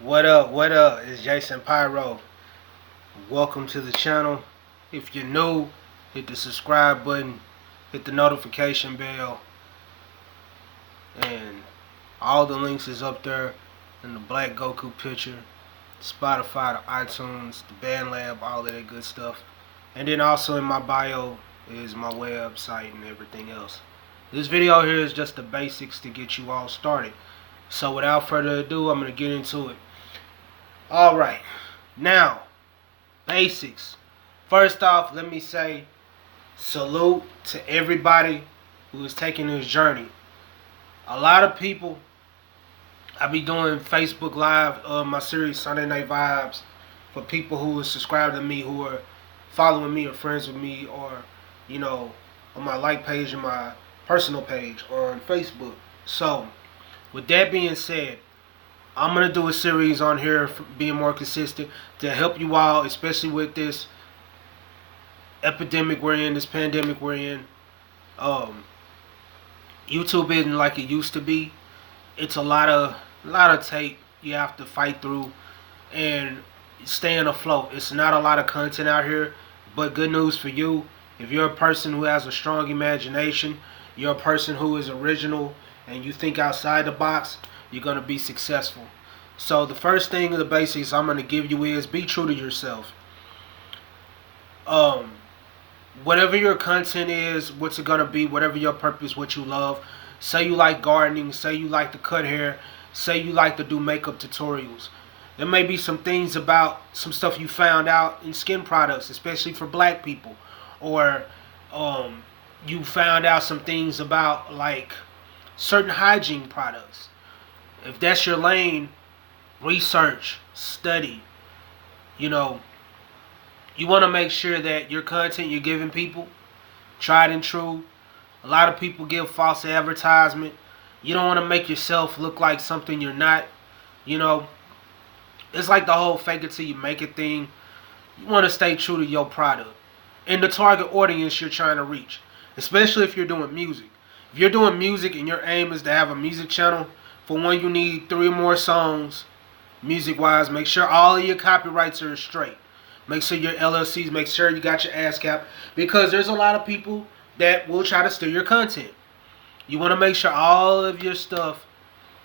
What up? What up? It's Jason Pyro. Welcome to the channel. If you're new, hit the subscribe button, hit the notification bell, and all the links is up there in the Black Goku picture, Spotify, the iTunes, the BandLab, all of that good stuff. And then also in my bio is my website and everything else. This video here is just the basics to get you all started. So without further ado, I'm going to get into it. Alright, now, basics. First off, let me say salute to everybody who is taking this journey. A lot of people, I be doing Facebook Live, my series Sunday Night Vibes, for people who are subscribed to me, who are following me or friends with me, or, you know, on my like page and my personal page on Facebook. So, with that being said, I'm going to do a series on here for being more consistent to help you out, especially with this epidemic we're in, this pandemic we're in. YouTube isn't like it used to be. It's a lot of tape you have to fight through and staying afloat. It's not a lot of content out here, but good news for you. If you're a person who has a strong imagination, you're a person who is original, and you think outside the box, you're going to be successful. So the first thing of the basics I'm going to give you is be true to yourself. Whatever your content is, what's it going to be, whatever your purpose, what you love. Say you like gardening, say you like to cut hair, say you like to do makeup tutorials. There may be some things about some stuff you found out in skin products, especially for black people. Or you found out some things about like certain hygiene products. If that's your lane, research, study. You know, you want to make sure that your content you're giving people, tried and true. A lot of people give false advertisement. You don't want to make yourself look like something you're not. You know, it's like the whole fake it till you make it thing. You want to stay true to your product and the target audience you're trying to reach, especially if you're doing music. If you're doing music and your aim is to have a music channel, for one, you need 3 more songs, music-wise. Make sure all of your copyrights are straight. Make sure your LLCs, make sure you got your ASCAP, because there's a lot of people that will try to steal your content. You want to make sure all of your stuff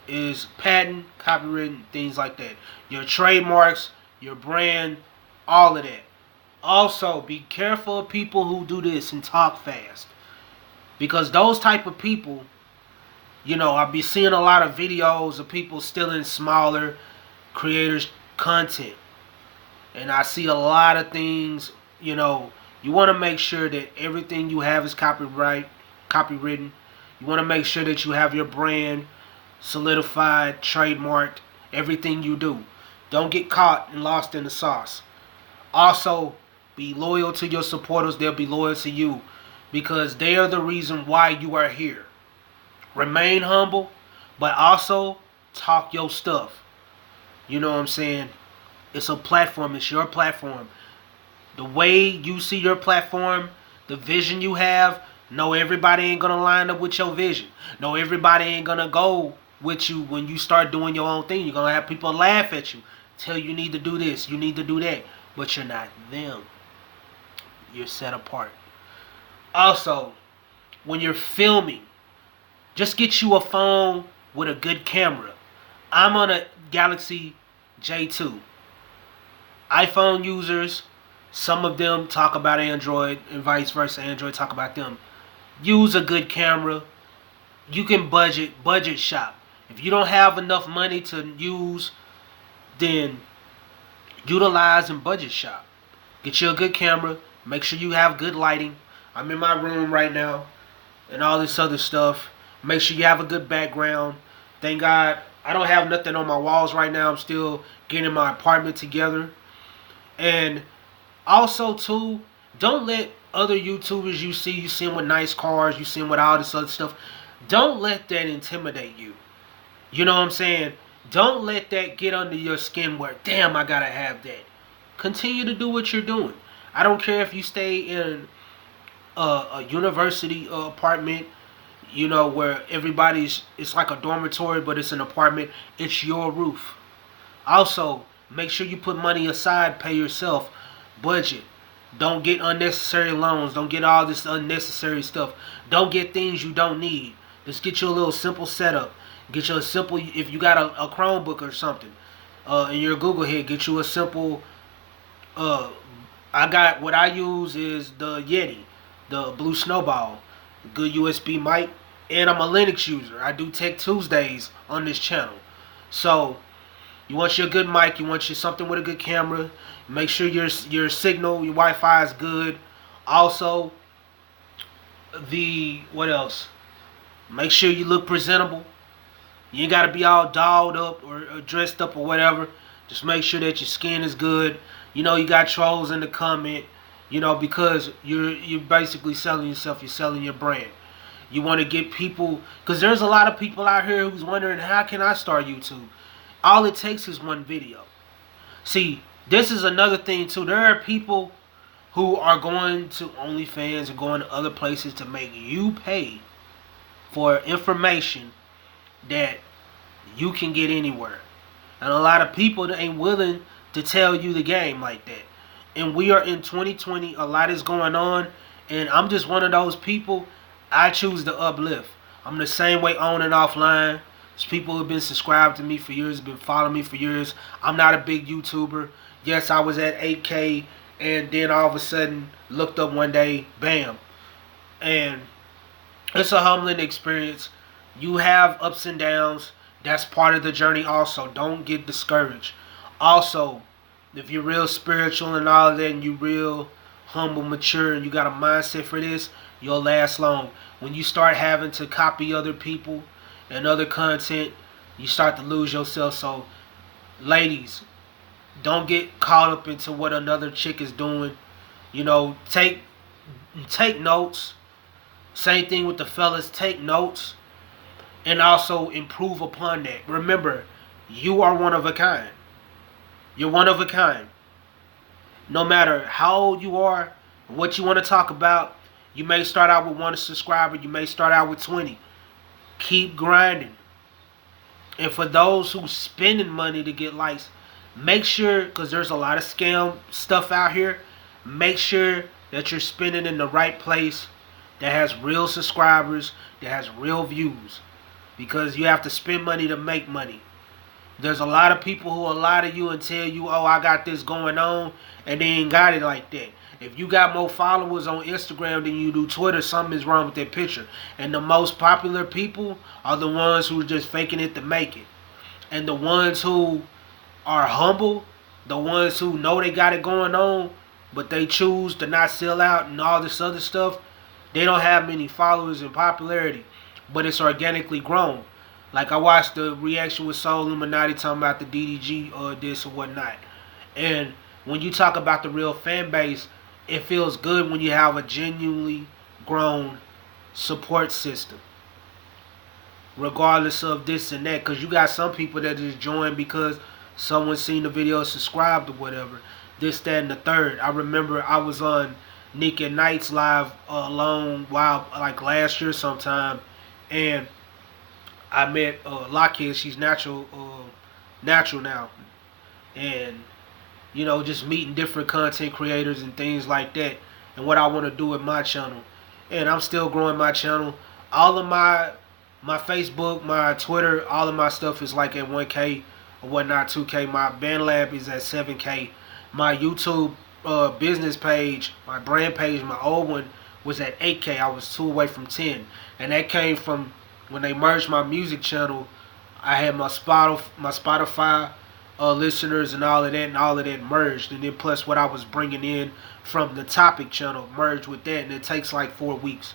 is patent, copywritten, things like that. Your trademarks, your brand, all of that. Also, be careful of people who do this and talk fast. Because those type of people, you know, I'll be seeing a lot of videos of people stealing smaller creators' content. And I see a lot of things, you know, you want to make sure that everything you have is copywritten. You want to make sure that you have your brand solidified, trademarked, everything you do. Don't get caught and lost in the sauce. Also, be loyal to your supporters. They'll be loyal to you because they are the reason why you are here. Remain humble, but also talk your stuff. You know what I'm saying? It's a platform. It's your platform. The way you see your platform, the vision you have, no, everybody ain't going to line up with your vision. No, everybody ain't going to go with you when you start doing your own thing. You're going to have people laugh at you, tell you need to do this, you need to do that. But you're not them. You're set apart. Also, when you're filming, just get you a phone with a good camera. I'm on a Galaxy J2. iPhone users, some of them talk about Android and vice versa. Android talk about them. Use a good camera. You can budget shop. If you don't have enough money to use, then utilize and budget shop. Get you a good camera. Make sure you have good lighting. I'm in my room right now and all this other stuff. Make sure you have a good background. Thank God I don't have nothing on my walls right now. I'm still getting my apartment together. And also, too, don't let other YouTubers you see them with nice cars, you see them with all this other stuff. Don't let that intimidate you. You know what I'm saying? Don't let that get under your skin where, damn, I gotta have that. Continue to do what you're doing. I don't care if you stay in a university apartment, you know, where everybody's, it's like a dormitory, but it's an apartment. It's your roof. Also, make sure you put money aside, pay yourself, budget. Don't get unnecessary loans. Don't get all this unnecessary stuff. Don't get things you don't need. Just get you a little simple setup. Get you a simple, if you got a Chromebook or something, in your Google head, get you a simple, uh, I got, what I use is the Yeti, the Blue Snowball, good USB mic, and I'm a Linux user. I do Tech Tuesdays on this channel. So, you want your good mic, you want your something with a good camera. Make sure your signal, your Wi-Fi is good. Also, what else? Make sure you look presentable. You ain't gotta be all dolled up or dressed up or whatever. Just make sure that your skin is good. You know, you got trolls in the comment. You know, because you're basically selling yourself. You're selling your brand. You want to get people, because there's a lot of people out here who's wondering, how can I start YouTube? All it takes is one video. See, this is another thing too. There are people who are going to OnlyFans and going to other places to make you pay for information that you can get anywhere. And a lot of people that ain't willing to tell you the game like that. And we are in 2020. A lot is going on. And I'm just one of those people. I choose to uplift. I'm the same way on and offline. There's people who have been subscribed to me for years, been following me for years. I'm not a big YouTuber. Yes, I was at 8K, and then all of a sudden looked up one day, bam. And it's a humbling experience. You have ups and downs. That's part of the journey also. Don't get discouraged. Also, if you're real spiritual and all of that, and you real humble, mature, and you got a mindset for this, you'll last long. When you start having to copy other people and other content, you start to lose yourself. So, ladies, don't get caught up into what another chick is doing. You know, take notes. Same thing with the fellas. Take notes and also improve upon that. Remember, you are one of a kind. You're one of a kind. No matter how old you are, what you want to talk about, you may start out with 1 subscriber, you may start out with 20. Keep grinding. And for those who spending money to get likes, make sure, because there's a lot of scam stuff out here, make sure that you're spending in the right place that has real subscribers, that has real views. Because you have to spend money to make money. There's a lot of people who will lie to you and tell you, oh, I got this going on, and they ain't got it like that. If you got more followers on Instagram than you do Twitter, something is wrong with that picture. And the most popular people are the ones who are just faking it to make it. And the ones who are humble, the ones who know they got it going on, but they choose to not sell out and all this other stuff, they don't have many followers and popularity, but it's organically grown. Like I watched the reaction with Soul Illuminati talking about the DDG or this or whatnot. And when you talk about the real fan base, it feels good when you have a genuinely grown support system. Regardless of this and that. Because you got some people that just join because someone seen the video, subscribed or whatever. This, that, and the third. I remember I was on Nick at Night's live a long while, like last year sometime. And I met Lockheed. She's natural now. And, you know, just meeting different content creators and things like that. And what I want to do with my channel. And I'm still growing my channel. All of my Facebook, my Twitter, all of my stuff is like at 1K or whatnot, 2K. My band lab is at 7K. My YouTube business page, my brand page, my old one was at 8K. I was 2 away from 10. And that came from when they merged my music channel. I had my Spotify listeners and all of that merged, and then plus what I was bringing in from the topic channel merged with that, and it takes like 4 weeks.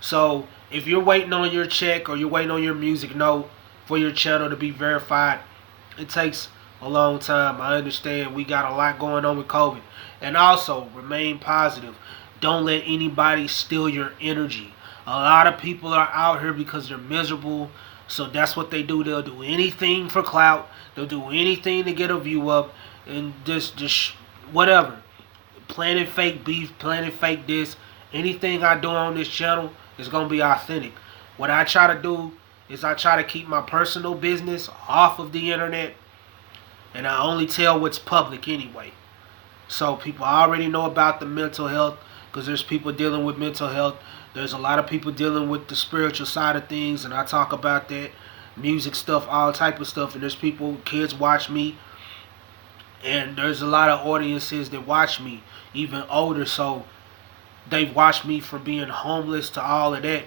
So if you're waiting on your check or you're waiting on your music note for your channel to be verified, it takes a long time. I understand we got a lot going on with COVID. And also remain positive. Don't let anybody steal your energy. A lot of people are out here because they're miserable. So that's what they do. They'll do anything for clout. They'll do anything to get a view up. And just whatever. Planning fake beef, planning fake this. Anything I do on this channel is going to be authentic. What I try to do is I try to keep my personal business off of the internet. And I only tell what's public anyway. So people already know about the mental health, because there's people dealing with mental health. There's a lot of people dealing with the spiritual side of things, and I talk about that. Music stuff, all type of stuff. And there's people, kids watch me, and there's a lot of audiences that watch me, even older. So they've watched me from being homeless to all of that.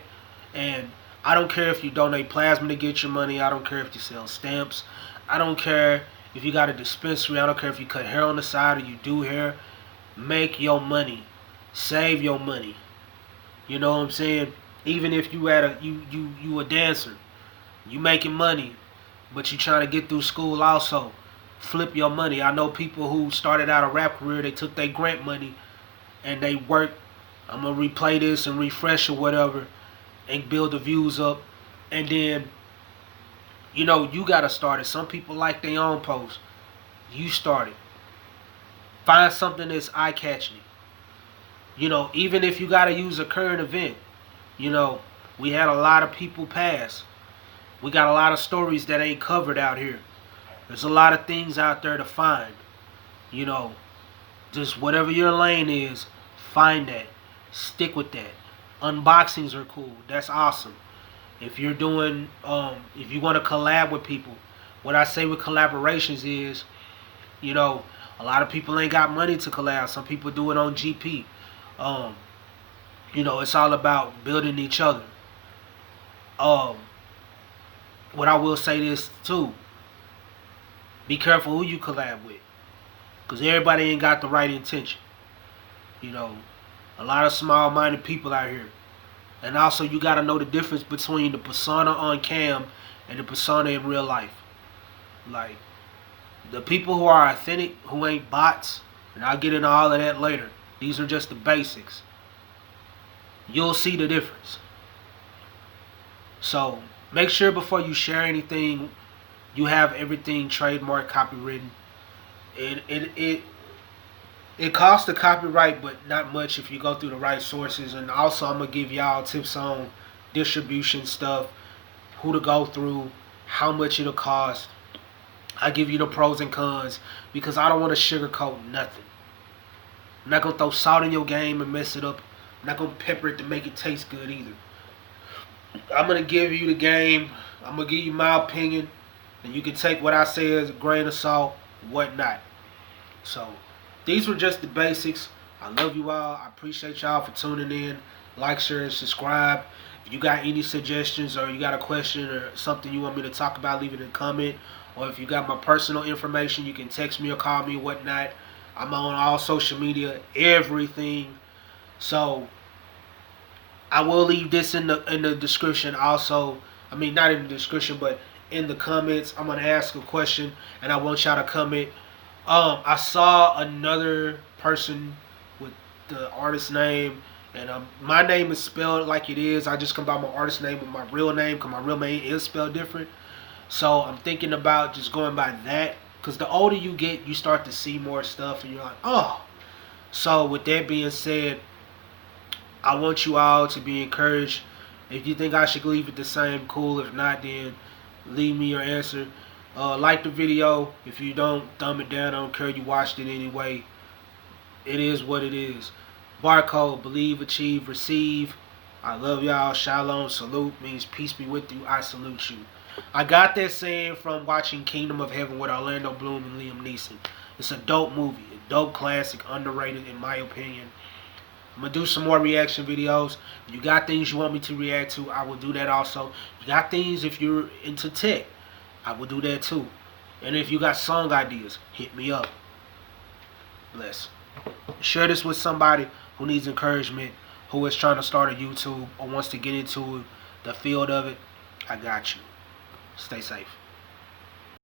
And I don't care if you donate plasma to get your money. I don't care if you sell stamps. I don't care if you got a dispensary. I don't care if you cut hair on the side or you do hair. Make your money. Save your money. You know what I'm saying? Even if you you a dancer, you making money, but you trying to get through school also. Flip your money. I know people who started out a rap career, they took their grant money and they worked. I'm gonna replay this and refresh or whatever and build the views up, and then you gotta start it. Some people like their own post. You start it. Find something that's eye catching. Even if you gotta use a current event. We had a lot of people pass. We got a lot of stories that ain't covered out here. There's a lot of things out there to find. You know, just whatever your lane is, find that. Stick with that. Unboxings are cool. That's awesome. If you're doing, if you want to collab with people, what I say with collaborations is, a lot of people ain't got money to collab. Some people do it on GP. It's all about building each other. What I will say this too, be careful who you collab with, because everybody ain't got the right intention. A lot of small-minded people out here. And also, you got to know the difference between the persona on cam and the persona in real life. Like, the people who are authentic, who ain't bots, and I'll get into all of that later. These are just the basics. You'll see the difference. So, make sure before you share anything, you have everything trademark, copywritten. It costs the copyright, but not much if you go through the right sources. And also, I'm going to give y'all tips on distribution stuff, who to go through, how much it'll cost. I give you the pros and cons, because I don't want to sugarcoat nothing. I'm not going to throw salt in your game and mess it up. I'm not going to pepper it to make it taste good either. I'm going to give you the game. I'm going to give you my opinion. And you can take what I say as a grain of salt, whatnot. So, these were just the basics. I love you all. I appreciate y'all for tuning in. Like, share, and subscribe. If you got any suggestions or you got a question or something you want me to talk about, leave it in a comment. Or if you got my personal information, you can text me or call me, whatnot. I'm on all social media, everything. So, I will leave this in the description also. I mean, not in the description, but in the comments. I'm going to ask a question, and I want y'all to comment. I saw another person with the artist name, and my name is spelled like it is. I just come by my artist name with my real name, because my real name is spelled different. So I'm thinking about just going by that, because the older you get, you start to see more stuff, and you're like, oh. So with that being said, I want you all to be encouraged. If you think I should leave it the same, cool. If not, then leave me your answer. Like the video. If you don't, thumb it down. I don't care. You watched it anyway. It is what it is. Barcode. Believe, achieve, receive. I love y'all. Shalom. Salute means peace be with you. I salute you. I got that saying from watching Kingdom of Heaven with Orlando Bloom and Liam Neeson. It's a dope movie. A dope classic. Underrated in my opinion. I'm going to do some more reaction videos. If you got things you want me to react to, I will do that also. If you got things, if you're into tech, I will do that too. And if you got song ideas, hit me up. Bless. Share this with somebody who needs encouragement, who is trying to start a YouTube or wants to get into the field of it. I got you. Stay safe.